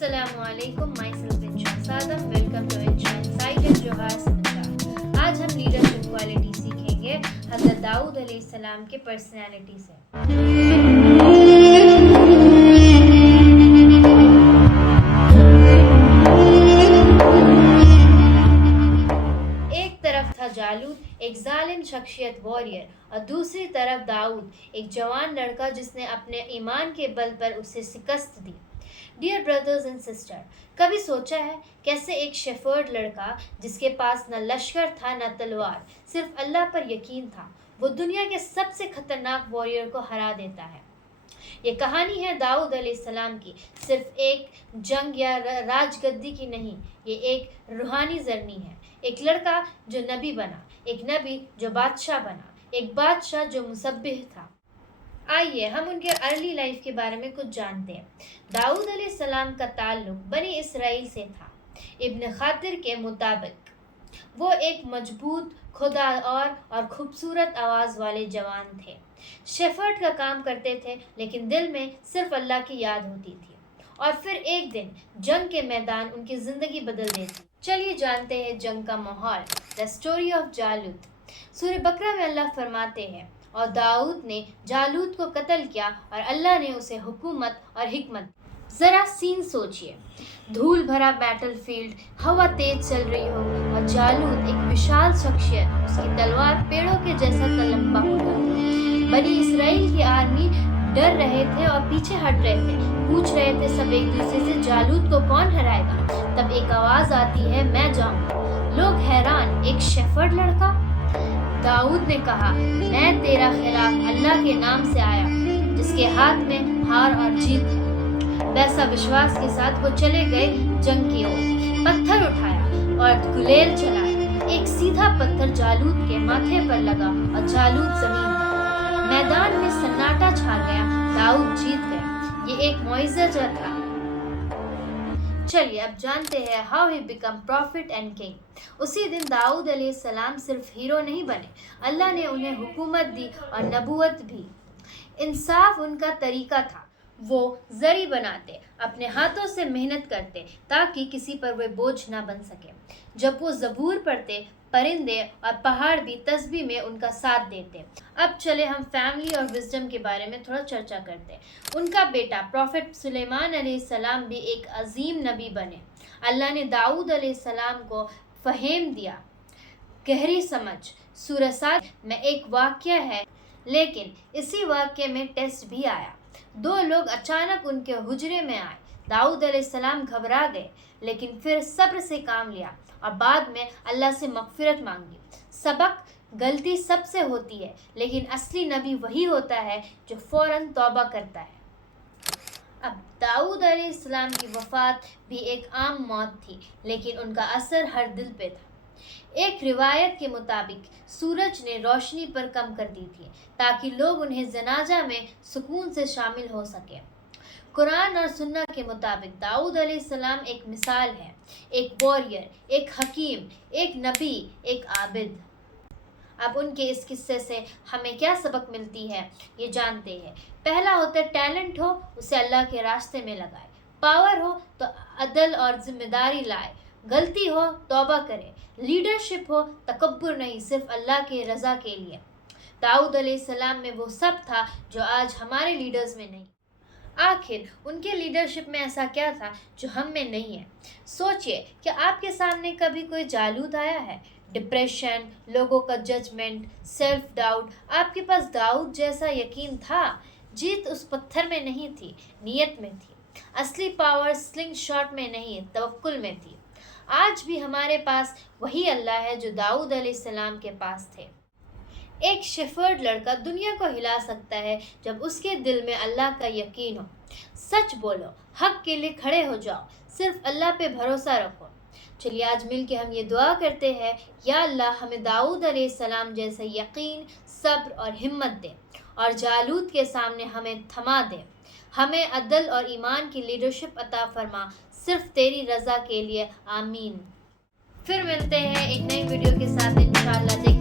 अस्सलामु अलैकुम, myself Inshas Adam, welcome to insight Johar Samachar. आज हम लीडरशिप क्वालिटी सीखेंगे हज़रत दाऊद अलैहिस्सलाम के पर्सनालिटी से। एक तरफ था जालूत, एक जालिम शख्सियत वॉरियर, और दूसरी तरफ दाऊद, एक जवान लड़का जिसने अपने ईमान के बल पर उसे शिकस्त दी। डियर ब्रदर्स एंड सिस्टर, कभी सोचा है कैसे एक शेफर्ड लड़का जिसके पास न लश्कर था न तलवार, सिर्फ अल्लाह पर यकीन था, वो दुनिया के सबसे खतरनाक वॉरियर को हरा देता है। ये कहानी है दाऊद अलैहिस्सलाम की, सिर्फ एक जंग या राजगद्दी की नहीं, ये एक रूहानी जर्नी है। एक लड़का जो नबी बना, एक नबी जो बादशाह बना, एक बादशाह जो मुसब्बिह था। आइए हम उनके अर्ली लाइफ के बारे में कुछ जानते हैं। दाऊद अलैहिस्सलाम का ताल्लुक बनी इसराइल से था। इब्न खातिर के मुताबिक वो एक मजबूत, खुदाऔर और खूबसूरत आवाज़ वाले जवान थे। शेफर्ड का काम करते थे, लेकिन दिल में सिर्फ अल्लाह की याद होती थी। और फिर एक दिन जंग के मैदान उनकी ज़िंदगी बदल देती। चलिए जानते हैं जंग का माहौल। द स्टोरी ऑफ जालूत। सूरह बकरा में अल्लाह फरमाते हैं, और दाऊद ने जालूत को कत्ल किया और अल्लाह ने उसे हुकूमत और हिकमत। ज़रा सीन सोचिए, धूल भरा बैटलफील्ड, हवा तेज चल रही हो और जालूत एक विशाल शख्सियत, उसकी तलवार पेड़ों के जैसा लंबा होता था। बनी इसराइल की आर्मी डर रहे थे और पीछे हट रहे थे, पूछ रहे थे सब एक दूसरे से, जालूत को कौन हराएगा? तब एक आवाज़ आती है, मैं जाऊंगा। लोग हैरान, एक शेफर्ड लड़का? दाऊद ने कहा, मैं तेरा खिलाफ अल्लाह के नाम से आया, जिसके हाथ में हार और जीत है। वैसा विश्वास के साथ वो चले गए जंग की ओर। पत्थर उठाया और गुलेल चलाया। एक सीधा पत्थर जालूत के माथे पर लगा और जालूत जमीन पर। मैदान में सन्नाटा छा गया। दाऊद जीत गया। ये एक मुआजिज़ा था। चलिए अब जानते हैं how he become profit and king. उसी दिन दाऊद अलैहिस्सलाम सिर्फ हीरो नहीं बने, अल्लाह ने उन्हें हुकूमत दी और नबूवत भी। इंसाफ उनका तरीका था। वो जरी बनाते, अपने हाथों से मेहनत करते ताकि किसी पर वे बोझ ना बन सके। जब वो ज़बूर पढ़ते, परिंदे और पहाड़ भी तस्बीह में उनका साथ देते। अब चले हम फैमिली और विजडम के बारे में थोड़ा चर्चा करते हैं। उनका बेटा प्रॉफिट सुलेमान अलैहिस्सलाम भी एक अजीम नबी बने। अल्लाह ने दाऊद अलैहिस्सलाम को फ़हीम दिया, गहरी समझ। सूरह 7 में एक वाक़या है, लेकिन इसी वाक़ये में टेस्ट भी आया। दो लोग अचानक उनके हुजरे में आए। दाऊद अलैहिस्सलाम घबरा गए, लेकिन फिर सब्र से काम लिया और बाद में अल्लाह से मग़फ़िरत मांगी। सबक, गलती सबसे होती है, लेकिन असली नबी वही होता है जो फ़ौरन तौबा करता है। अब दाऊद अलैहिस्सलाम की वफ़ात भी एक आम मौत थी, लेकिन उनका असर हर दिल पे था। एक रिवायत के मुताबिक सूरज ने रोशनी पर कम कर दी थी ताकि लोग उन्हें जनाजा में सुकून से शामिल हो सके। कुरान और सुन्ना के मुताबिक दाऊद अलैहिस्सलाम एक मिसाल है, एक वॉरियर, एक हकीम, एक नबी, एक आबिद। अब उनके इस किस्से से हमें क्या सबक मिलती है, ये जानते हैं। पहला होता है, टैलेंट हो उसे अल्लाह के रास्ते में लगाए, पावर हो तो अदल और जिम्मेदारी लाए, गलती हो तौबा करे, लीडरशिप हो तकब्बुर नहीं, सिर्फ अल्लाह के रज़ा के लिए। दाऊद अलैहिस्सलाम में वो सब था जो आज हमारे लीडर्स में नहीं। आखिर उनके लीडरशिप में ऐसा क्या था जो हम में नहीं है? सोचिए, क्या आपके सामने कभी कोई जालूत आया है? डिप्रेशन, लोगों का जजमेंट, सेल्फ डाउट। आपके पास दाऊद जैसा यकीन था। जीत उस पत्थर में नहीं थी, नीयत में थी। असली पावर स्लिंग शॉट में नहीं, तवक्कुल में थी। आज भी हमारे पास वही अल्लाह है जो दाऊद अलैहिस्सलाम के पास थे। एक शेफर्ड लड़का दुनिया को हिला सकता है जब उसके दिल में अल्लाह का यकीन हो। सच बोलो, हक के लिए खड़े हो जाओ, सिर्फ अल्लाह पे भरोसा रखो। चलिए आज मिल के हम ये दुआ करते हैं, या अल्लाह हमें दाऊद अलैहिस्सलाम जैसे यकीन, सब्र और हिम्मत दे, और जालूत के सामने हमें थमा दे। हमें अदल और ईमान की लीडरशिप अता फरमा, सिर्फ तेरी रज़ा के लिए। आमीन। फिर मिलते हैं एक नई वीडियो के साथ इंशाअल्लाह।